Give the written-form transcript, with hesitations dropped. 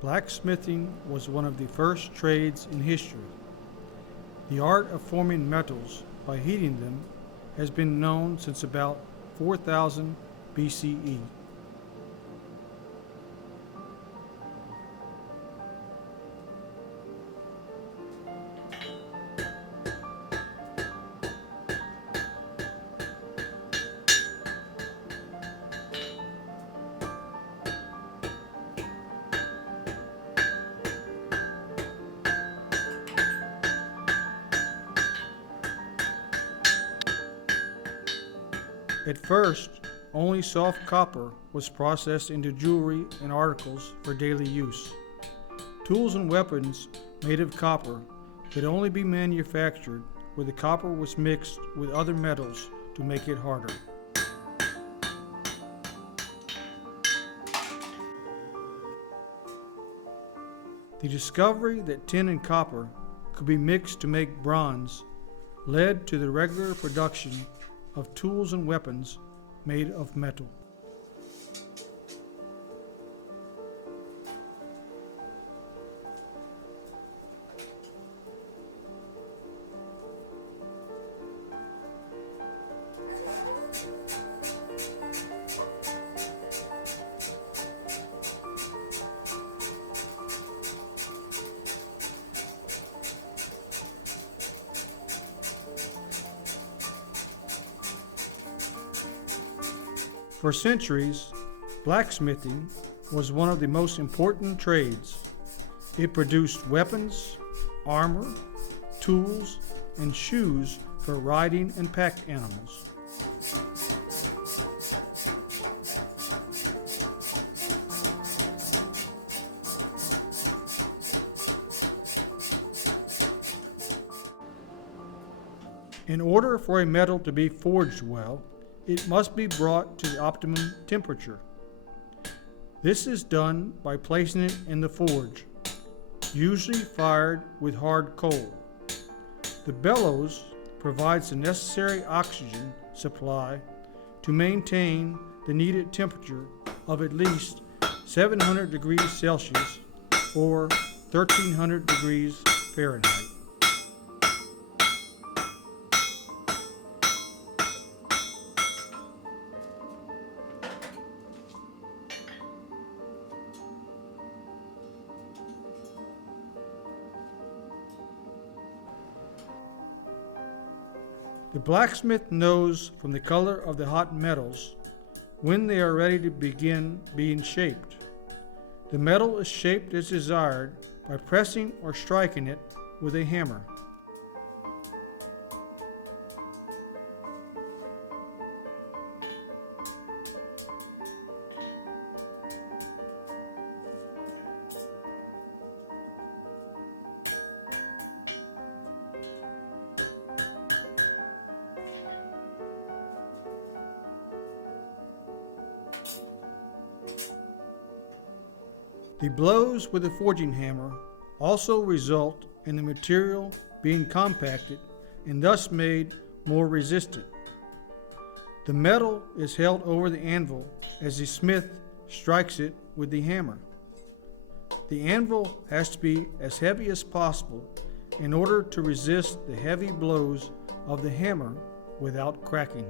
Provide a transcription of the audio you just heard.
Blacksmithing was one of the first trades in history. The art of forming metals by heating them has been known since about 4000 BCE. At first, only soft copper was processed into jewelry and articles for daily use. Tools and weapons made of copper could only be manufactured where the copper was mixed with other metals to make it harder. The discovery that tin and copper could be mixed to make bronze led to the regular production of tools and weapons made of metal. For centuries, blacksmithing was one of the most important trades. It produced weapons, armor, tools, and shoes for riding and pack animals. In order for a metal to be forged well, it must be brought to the optimum temperature. This is done by placing it in the forge, usually fired with hard coal. The bellows provides the necessary oxygen supply to maintain the needed temperature of at least 700 degrees Celsius or 1300 degrees Fahrenheit. The blacksmith knows from the color of the hot metals when they are ready to begin being shaped. The metal is shaped as desired by pressing or striking it with a hammer. The blows with the forging hammer also result in the material being compacted and thus made more resistant. The metal is held over the anvil as the smith strikes it with the hammer. The anvil has to be as heavy as possible in order to resist the heavy blows of the hammer without cracking.